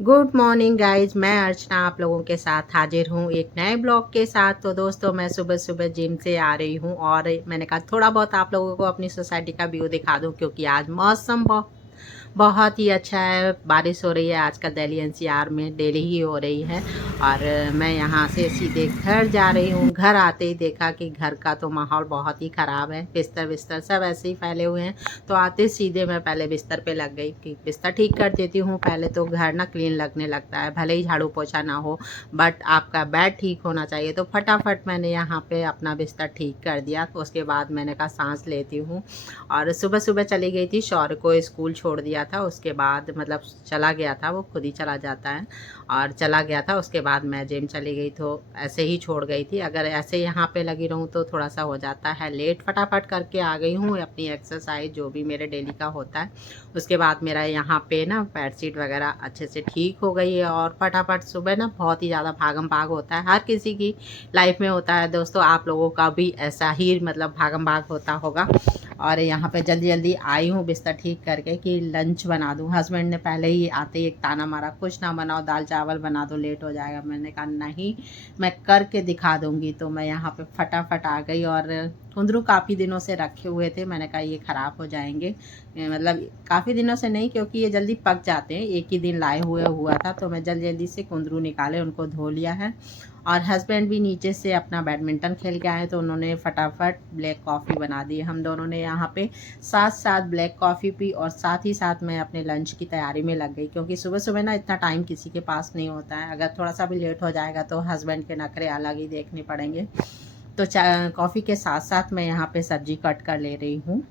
Good morning guys, मैं अर्चना आप लोगों के साथ हाजिर हूँ एक नए ब्लॉग के साथ। तो दोस्तों, मैं सुबह सुबह जिम से आ रही हूँ और मैंने कहा थोड़ा बहुत आप लोगों को अपनी सोसाइटी का व्यू दिखा दूँ, क्योंकि आज मौसम बहुत ही अच्छा है। बारिश हो रही है आजकल दिल्ली एनसीआर में, डेली ही हो रही है। और मैं यहाँ से सीधे घर जा रही हूँ। घर आते ही देखा कि घर का तो माहौल बहुत ही ख़राब है, बिस्तर बिस्तर सब ऐसे ही फैले हुए हैं। तो आते सीधे मैं पहले बिस्तर पे लग गई कि बिस्तर ठीक कर देती हूँ। पहले तो घर ना क्लीन लगने लगता है, भले ही झाड़ू पोछा ना हो, बट आपका बेड ठीक होना चाहिए। तो फटाफट मैंने यहाँ पे अपना बिस्तर ठीक कर दिया। तो उसके बाद मैंने कहा सांस लेती हूँ। और सुबह सुबह चली गई थी, शौर्य को स्कूल छोड़ दिया था। उसके बाद मतलब चला गया था, वो खुद ही चला जाता है और चला गया था। उसके बाद मैं जिम चली गई, तो ऐसे ही छोड़ गई थी। अगर ऐसे यहाँ पे लगी रहूँ तो थोड़ा सा हो जाता है लेट। फटाफट करके आ गई हूँ अपनी एक्सरसाइज जो भी मेरे डेली का होता है। उसके बाद मेरा यहाँ पे ना बेड शीट वगैरह अच्छे से ठीक हो गई है। और फटाफट सुबह ना बहुत ही ज़्यादा भागम भाग होता है, हर किसी की लाइफ में होता है दोस्तों। आप लोगों का भी ऐसा ही मतलब भागम भाग होता होगा। और यहाँ पे जल्दी जल्दी आई हूँ बिस्तर ठीक करके कि लंच बना दूँ। हस्बैंड ने पहले ही आते ही एक ताना मारा, कुछ ना बनाओ, दाल चावल बना दो, लेट हो जाएगा। मैंने कहा नहीं, मैं करके दिखा दूँगी। तो मैं यहाँ पे फटाफट आ गई। और कुंदरू काफ़ी दिनों से रखे हुए थे, मैंने कहा ये ख़राब हो जाएंगे। मतलब काफ़ी दिनों से नहीं, क्योंकि ये जल्दी पक जाते हैं। एक ही दिन लाए हुए हुआ था, तो मैं जल्दी जल्दी से कुंदरू निकाले, उनको धो लिया है। और हस्बैंड भी नीचे से अपना बैडमिंटन खेल के आए, तो उन्होंने फटाफट ब्लैक कॉफ़ी बना दी। हम दोनों ने यहाँ पे साथ साथ ब्लैक कॉफ़ी पी और साथ ही साथ मैं अपने लंच की तैयारी में लग गई, क्योंकि सुबह सुबह ना इतना टाइम किसी के पास नहीं होता है। अगर थोड़ा सा भी लेट हो जाएगा तो हस्बैंड के नखरे अलग ही देखने पड़ेंगे। तो कॉफ़ी के साथ साथ मैं यहाँ पे सब्जी कट कर ले रही हूँ।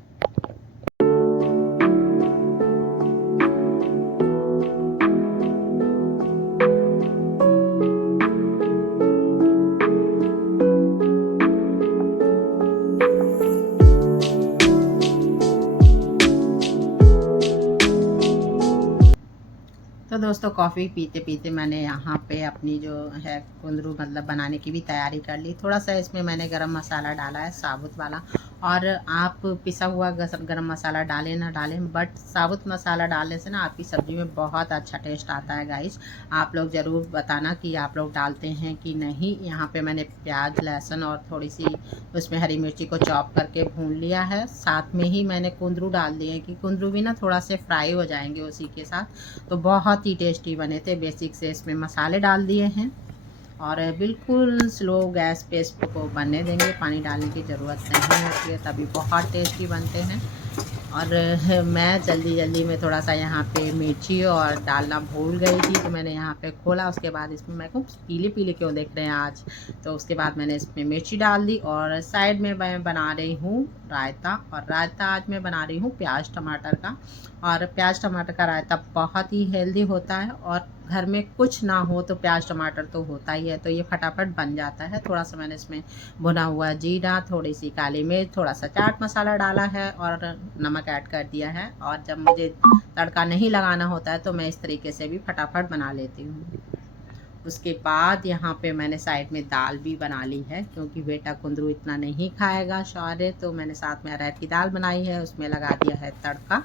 तो दोस्तों, कॉफ़ी पीते पीते मैंने यहाँ पे अपनी जो है कुंदरू मतलब बनाने की भी तैयारी कर ली। थोड़ा सा इसमें मैंने गरम मसाला डाला है, साबुत वाला। और आप पिसा हुआ गरम मसाला डालें ना डालें, बट साबुत मसाला डालने से ना आपकी सब्ज़ी में बहुत अच्छा टेस्ट आता है गाइस। आप लोग ज़रूर बताना कि आप लोग डालते हैं कि नहीं। यहाँ पे मैंने प्याज, लहसुन और थोड़ी सी उसमें हरी मिर्ची को चॉप करके भून लिया है। साथ में ही मैंने कुंदरू डाल दिए कि कुंदरू भी ना थोड़ा से फ्राई हो जाएंगे उसी के साथ। तो बहुत ही टेस्टी बने थे। बेसिक से इसमें मसाले डाल दिए हैं और बिल्कुल स्लो गैस पे इसको बनने देंगे। पानी डालने की ज़रूरत नहीं होती है, तभी बहुत टेस्टी बनते हैं। और मैं जल्दी जल्दी में थोड़ा सा यहाँ पे मिर्ची और डालना भूल गई थी, तो मैंने यहाँ पे खोला। उसके बाद इसमें मैं को पीले पीले क्यों देख रहे हैं आज, तो उसके बाद मैंने इसमें मिर्ची डाल दी। और साइड में मैं बना रही हूँ रायता। और रायता आज मैं बना रही हूँ प्याज टमाटर का। और प्याज टमाटर का रायता बहुत ही हेल्दी होता है, और घर में कुछ ना हो तो प्याज टमाटर तो होता ही है, तो ये फटाफट बन जाता है। थोड़ा सा मैंने इसमें भुना हुआ जीरा, थोड़ी सी काली मिर्च, थोड़ा सा चाट मसाला डाला है और नमक ऐड कर दिया है। और जब मुझे तड़का नहीं लगाना होता है तो मैं इस तरीके से भी फटाफट बना लेती हूँ। उसके बाद यहाँ पे मैंने साइड में दाल भी बना ली है, क्योंकि बेटा कुंदरू इतना नहीं खाएगा शौर्य, तो मैंने साथ में अरहर की दाल बनाई है, उसमें लगा दिया है तड़का।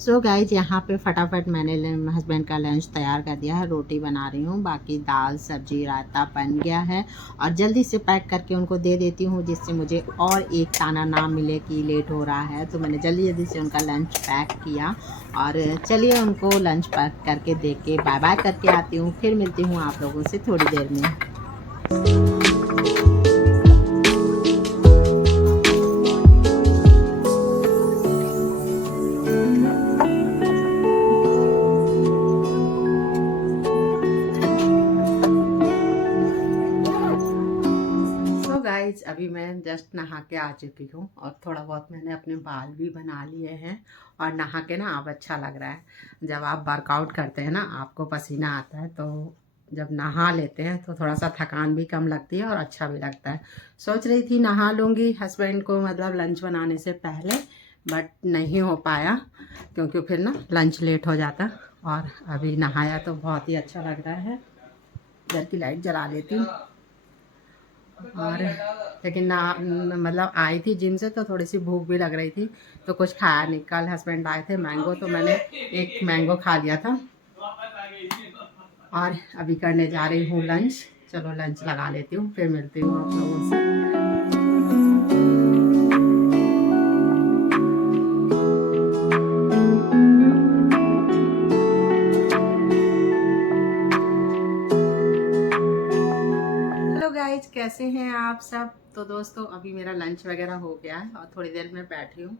सो गाइज, यहाँ पे फटाफट मैंने हस्बैंड का लंच तैयार कर दिया है। रोटी बना रही हूँ, बाकी दाल सब्जी रायता बन गया है। और जल्दी से पैक करके उनको दे देती हूँ, जिससे मुझे और एक ताना ना मिले कि लेट हो रहा है। तो मैंने जल्दी जल्दी से उनका लंच पैक किया। और चलिए उनको लंच पैक करके दे के बाय बाय करके आती हूँ। फिर मिलती हूँ आप लोगों से थोड़ी देर में। गाइज अभी मैं जस्ट नहा के आ चुकी हूँ और थोड़ा बहुत मैंने अपने बाल भी बना लिए हैं और नहा के ना अब अच्छा लग रहा है। जब आप वर्कआउट करते हैं ना, आपको पसीना आता है, तो जब नहा लेते हैं तो थोड़ा सा थकान भी कम लगती है और अच्छा भी लगता है। सोच रही थी नहा लूँगी हस्बैंड को मतलब लंच बनाने से पहले, बट नहीं हो पाया क्योंकि फिर ना लंच लेट हो जाता। और अभी नहाया तो बहुत ही अच्छा लग रहा है। घर की लाइट जला लेती हूँ। और लेकिन ना मतलब आई थी जिम से तो थोड़ी सी भूख भी लग रही थी, तो कुछ खाया नहीं। कल हस्बैंड आए थे मैंगो, तो मैंने एक मैंगो खा लिया था। और अभी करने जा रही हूँ लंच। चलो लंच लगा लेती हूँ, फिर मिलती हूँ आप लोगों से। हेलो गाइज, कैसे हैं आप सब? तो दोस्तों अभी मेरा लंच वगैरह हो गया है और थोड़ी देर में बैठी हूँ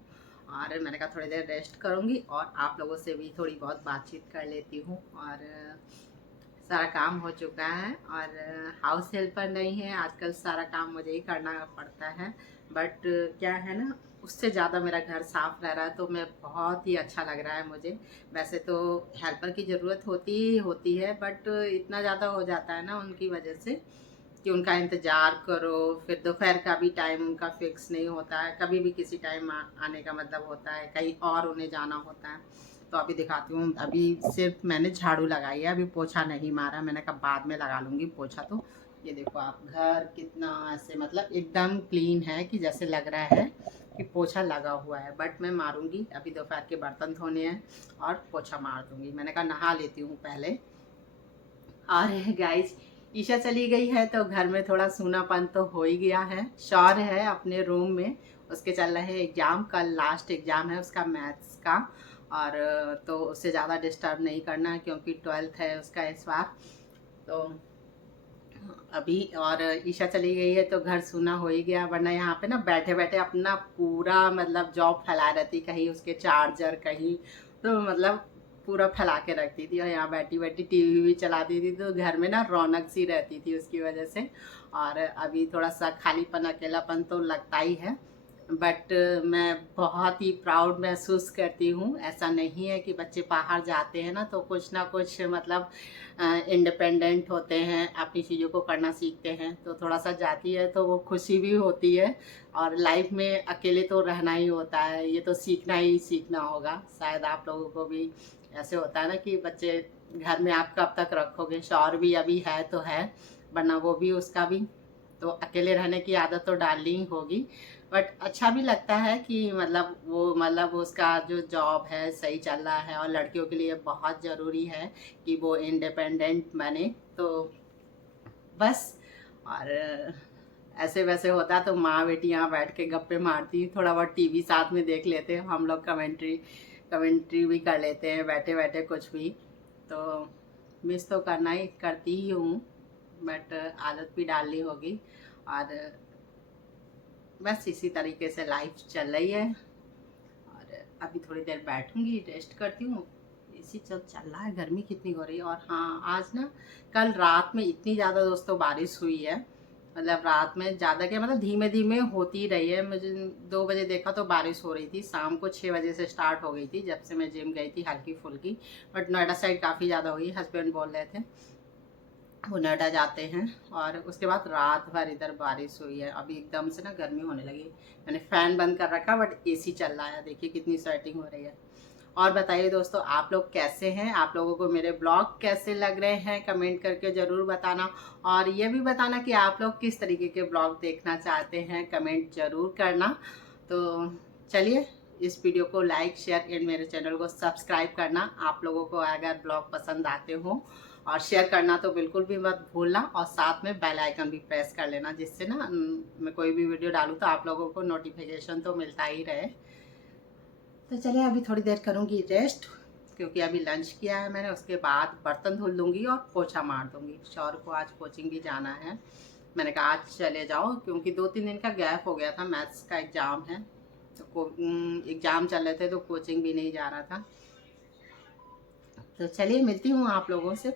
और मैंने कहा थोड़ी देर रेस्ट करूँगी और आप लोगों से भी थोड़ी बहुत बातचीत कर लेती हूँ। और सारा काम हो चुका है और हाउस हेल्पर नहीं है आजकल, सारा काम मुझे ही करना पड़ता है। बट क्या है ना, उससे ज़्यादा मेरा घर साफ़ रह रहा है तो मैं बहुत ही अच्छा लग रहा है मुझे। वैसे तो हेल्पर की ज़रूरत होती ही होती है, बट इतना ज़्यादा हो जाता है ना उनकी वजह से कि उनका इंतज़ार करो, फिर दोपहर का भी टाइम उनका फिक्स नहीं होता है, कभी भी किसी टाइम आने का मतलब होता है, कहीं और उन्हें जाना होता है। तो अभी दिखाती हूँ, अभी सिर्फ मैंने झाड़ू लगाई है, अभी पोछा नहीं मारा। मैंने कहा बाद में लगा लूँगी पोछा। तो ये देखो आप, घर कितना ऐसे मतलब एकदम क्लीन है कि जैसे लग रहा है कि पोछा लगा हुआ है। बट मैं मारूंगी, अभी दोपहर के बर्तन धोने हैं और पोछा मार दूंगी। मैंने कहा नहा लेती हूँ पहले। और गाइस ईशा चली गई है तो घर में थोड़ा सूनापन तो हो ही गया है। शौर्य है अपने रूम में, उसके चल रहे हैं एग्ज़ाम, कल लास्ट एग्ज़ाम है उसका मैथ्स का। और तो उससे ज़्यादा डिस्टर्ब नहीं करना है क्योंकि 12th है उसका इस बार। तो अभी और ईशा चली गई है तो घर सूना हो ही गया, वरना यहाँ पे ना बैठे बैठे अपना पूरा मतलब जॉब फैला रहती, कहीं उसके चार्जर कहीं, तो मतलब पूरा फैला के रखती थी। और यहाँ बैठी बैठी टीवी भी चलाती थी, तो घर में ना रौनक सी रहती थी उसकी वजह से। और अभी थोड़ा सा खालीपन अकेलापन तो लगता ही है, बट मैं बहुत ही प्राउड महसूस करती हूँ। ऐसा नहीं है कि बच्चे बाहर जाते हैं ना कुछ मतलब इंडिपेंडेंट होते हैं, अपनी चीज़ों को करना सीखते हैं, तो थोड़ा सा जाती है तो वो खुशी भी होती है। और लाइफ में अकेले तो रहना ही होता है, ये तो सीखना ही सीखना होगा। शायद आप लोगों को भी ऐसे होता है ना कि बच्चे घर में आप कब तक रखोगे। शौहर भी अभी है तो है, वरना वो भी उसका भी तो अकेले रहने की आदत तो डालनी ही होगी। बट अच्छा भी लगता है कि मतलब उसका जो जॉब है सही चल रहा है, और लड़कियों के लिए बहुत ज़रूरी है कि वो इंडिपेंडेंट बने। तो बस। और ऐसे वैसे होता तो माँ बेटी यहाँ बैठ के गप्पे मारती, थोड़ा बहुत टीवी साथ में देख लेते हैं हम लोग, कमेंट्री भी कर लेते हैं बैठे बैठे कुछ भी। तो मिस तो करना ही करती ही हूँ, बट आदत भी डालनी होगी। और बस इसी तरीके से लाइफ चल रही है। और अभी थोड़ी देर बैठूंगी, रेस्ट करती हूँ। इसी चल रहा है, गर्मी कितनी हो रही है। और हाँ, आज ना कल रात में इतनी ज़्यादा दोस्तों बारिश हुई है, मतलब रात में ज़्यादा क्या मतलब धीमे धीमे होती रही है। मुझे 2 बजे देखा तो बारिश हो रही थी, शाम को 6 बजे से स्टार्ट हो गई थी जब से मैं जिम गई थी, हल्की फुल्की। बट नोएडा साइड काफ़ी ज़्यादा हुई, हस्बैंड बोल रहे थे वो नोएडा जाते हैं। और उसके बाद रात भर इधर बारिश हुई है। अभी एकदम से ना गर्मी होने लगी, मैंने फ़ैन बंद कर रखा बट एसी चल रहा है, देखिए कितनी स्वेटिंग हो रही है। और बताइए दोस्तों, आप लोग कैसे हैं? आप लोगों को मेरे ब्लॉग कैसे लग रहे हैं? कमेंट करके ज़रूर बताना। और ये भी बताना कि आप लोग किस तरीके के ब्लॉग देखना चाहते हैं, कमेंट ज़रूर करना। तो चलिए, इस वीडियो को लाइक शेयर एंड मेरे चैनल को सब्सक्राइब करना, आप लोगों को अगर ब्लॉग पसंद आते हो। और शेयर करना तो बिल्कुल भी मत भूलना, और साथ में बेल आइकन भी प्रेस कर लेना, जिससे ना मैं कोई भी वीडियो डालूँ तो आप लोगों को नोटिफिकेशन तो मिलता ही रहे। तो चलिए अभी थोड़ी देर करूँगी रेस्ट, क्योंकि अभी लंच किया है मैंने। उसके बाद बर्तन धुल दूँगी और पोछा मार दूँगी। शौहर को आज कोचिंग भी जाना है, मैंने कहा आज चले जाओ, क्योंकि 2-3 दिन का गैप हो गया था, मैथ्स का एग्ज़ाम है तो एग्ज़ाम चल रहे थे तो कोचिंग भी नहीं जा रहा था। तो चलिए मिलती हूँ आप लोगों से।